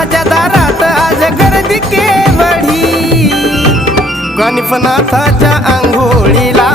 नाथाच्या दारात आज गर्दी केवढी? गणपनाथाच्या आंघोळीला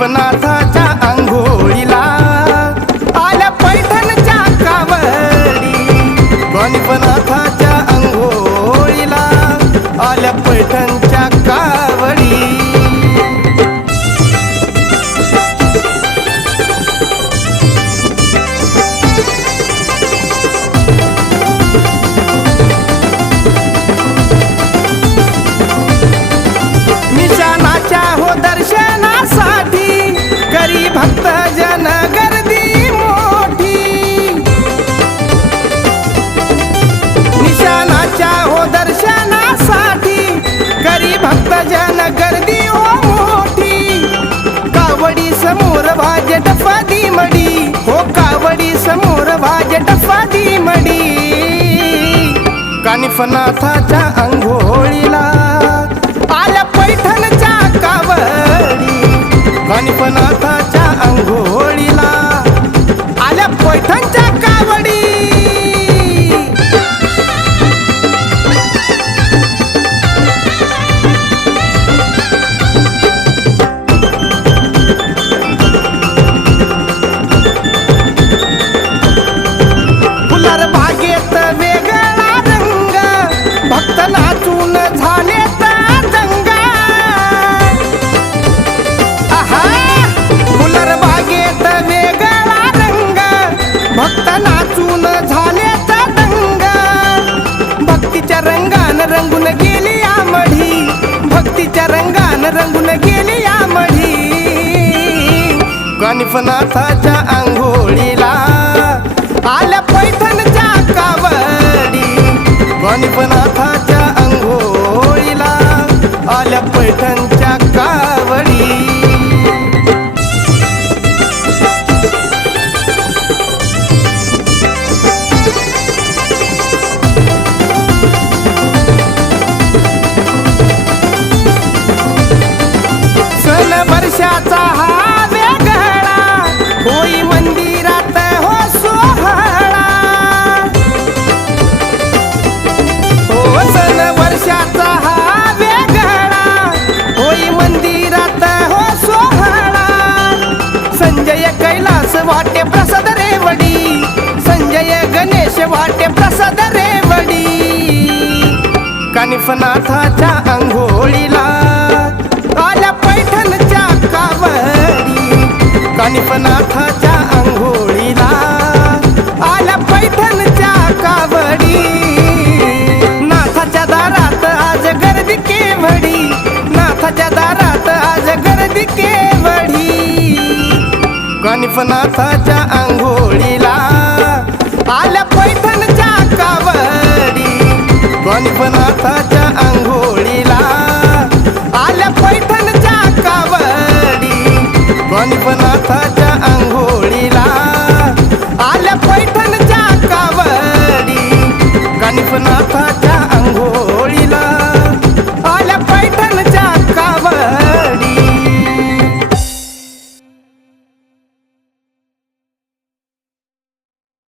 विश्वनाथाच्या आंघोळीला आल्या पैठणच्या कावडी. कोणी पण समोर भाग्य डफादी मडी कानिफनाथाच्या अंघोळीला आल्या पैठणच्या कावडी. कानिफनाथाच्या अंघोळी मानिफनाथाच्या आंघोळीला. आल्या पैठणच्या कावडी. मानिफनाथा संजय कैलास वाटे प्रसाद रेवडी संजय गणेश वाटे प्रसाद रेवडी कानिफनाथाच्या अंघोळीला आल्या पैठणच्या कावडी. कानिफनाथा हनिफनाथाच्या आंघोळीला. आल्या पैठणच्या कावडी. हनिफना